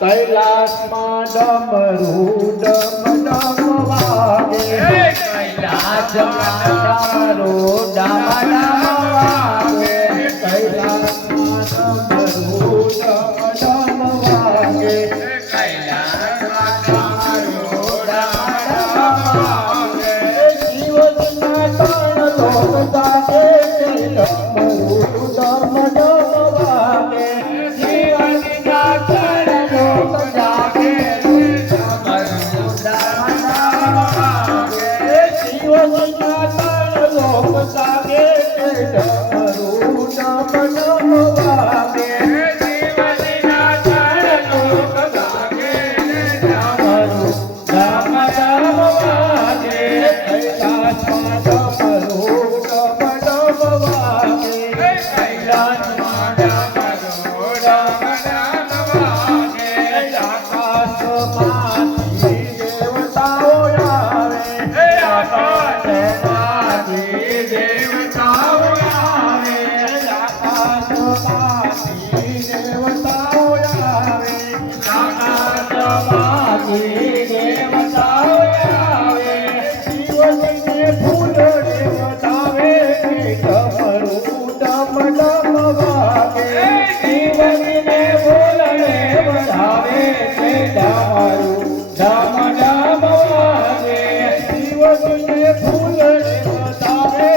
કૈલાસમાં ડમરું ડમ ડમ વાગે, કૈલાસમાં ડમરું ડમ ડમ વાગે, કૈલાસમાં ડમરું ડમ ડમ વાગે, કૈલાસમાં ડમરું ડમ ડમ વાગે, જીવનના ત્રણ લોક જાગે, ડમરું ડમ ડમ વાગે, જીવનના ત્રણ લોક જાગે, ડમરું ડમ ડમ વાગે, જીવનના ત્રણ લોક જાગે, ડમરું ડમ ડમ વાગે, જીવનના ત્રણ લોક જાગે, ડમરું ડમ ડમ વાગે, કૈલાસમાં ડમરું ડમ ડમ વાગે, કૈલાસમાં ડમરું ડમ ડમ વાગે, આકાશમાંથી દેવતાઓ આવે, આકાશમાંથી દેવતાઓ આવે, આકાશમાંથી દેવતાઓ આવે, આકાશમાંથી દેવતાઓ આવે, જીવનને ફૂલ દેવતાવે, ડમરું ડમ ડમ વાગે, જીવનને બોલને વધાવે, ડમરું ડમ ડમ વાગે, જીવનને ફૂલ દેવતાવે,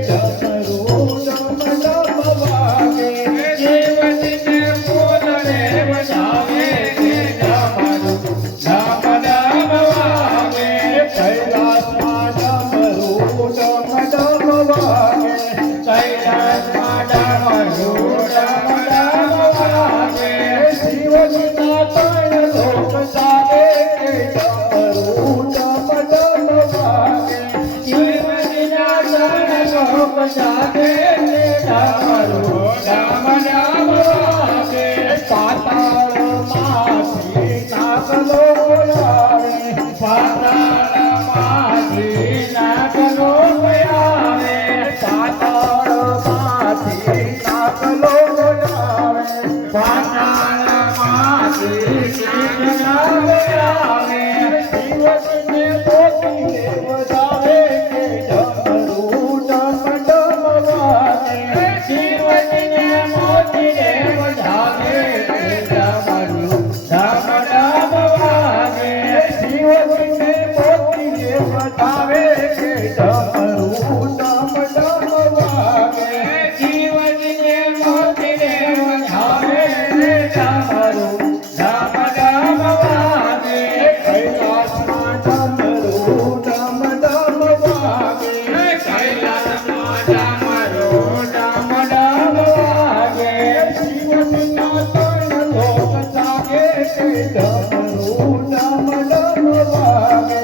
ડમરું ડમ ડમ વાગે, જીવનને બોલને વધાવે, ડમરું ડમ ડમ વાગે, કૈલાસમાં ડમરું ડમ ડમ વાગે, કૈલાસમાં ડમરું ડમ ડમ વાગે, જીવનના ત્રણ લોક જાગે, ડમરું ડમ ડમ વાગે, જીવનના ત્રણ લોક જાગે, ડમરું ડમ ડમ વાગે, પાતાળમાંથી નાગલો આવે, પાતાળમાંથી નાગલો આવે, પાતાળમાંથી નાગલો આવે, પાતાળમાંથી નાગલો આવે, જીવનને પોતી દેવતાવે, ડમરું ડમ ડમ વાગે, જીવનને મોતીને વધાવે, ડમરું ડમ ડમ વાગે, જીવનને પોતી દેવતાવે, ડમરું ડમ ડમ વાગે, જીવનને મોતીને વધાવે, ડમરું ડમ ડમ વાગે, કૈલાસમાં ડમરું ડમ ડમ વાગે, કૈલાસમાં ડમરું ડમ ડમ વાગે, જીવનના ત્રણ લોક જાગે, ડમરું ડમ ડમ વાગે,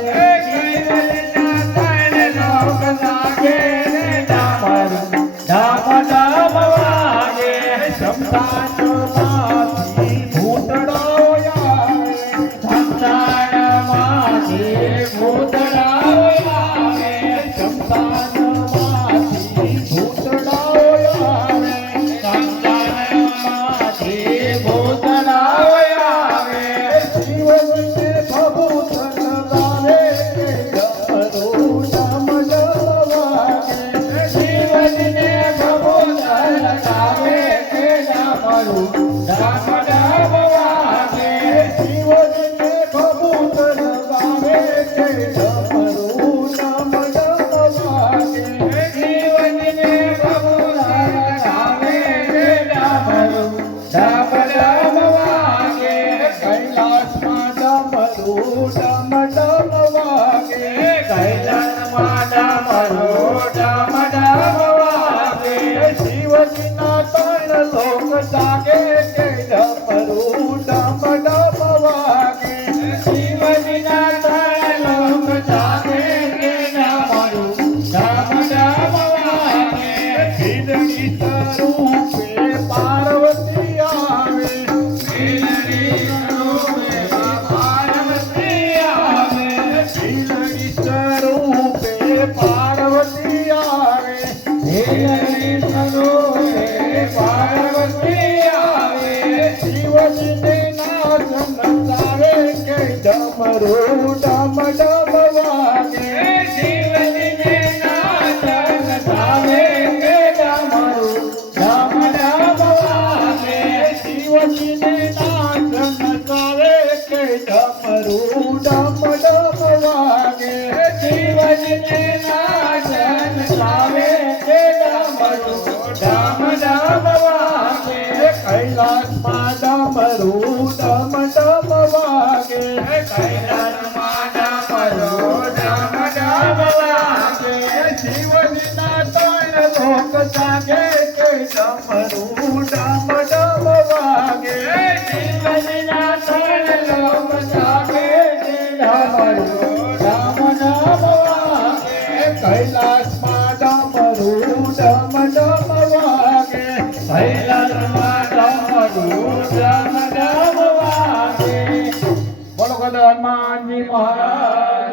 જીવનના ત્રણ લોક જાગે, ડમરું ડમ ડમ વાગે, શમશાનમાંથી ભૂતળાઓ આવે, શમશાનમાંથી ભૂતળાઓ આવે, શમશાનમાંથી ભૂતળાઓ આવે, શમશાનમાંથી ભૂતળાઓ આવે, જીવનને ભભૂત લગાવે, ડમરું ડમ ડમ વાગે, જીવનને ભભૂત લગાવે, ડમરું ડમ ડમ વાગે, જીવનને ભભૂત લગાવે, ડમરું ડમ ડમ વાગે, જીવનને ભભૂત લગાવે, ડમરું ડમ ડમ વાગે, કૈલાસમાં ડમરું ડમ ડમ વાગે, કૈલાસમાં ડમરું ડમ ડમ વાગે, જીવનના ત્રણ લોક જાગે, ડમરું ડમ ડમ વાગે, જીવનના ત્રણ લોક જાગે, ડમરું ડમ ડમ વાગે, ખીલણી સ્વરૂપે પાર્વતી આવે, ખીલણી સ્વરૂપે પાર્વતી આવે, ખીલણી સ્વરૂપે પાર્વતી આવે, ખીલણી સ્વરૂપે ડમરું ડમ ડમ વાગે શિવજીના ત્રણ લોક જાગે છે ડમરું ડમ ડમ વાગે. કૈલાસમાં ડમરું ડમ ડમ વાગે કૈલાસમાં ડમરું ડમ ડમ વાગે. બોલો ગોદ હનુમાનજી મહારાજ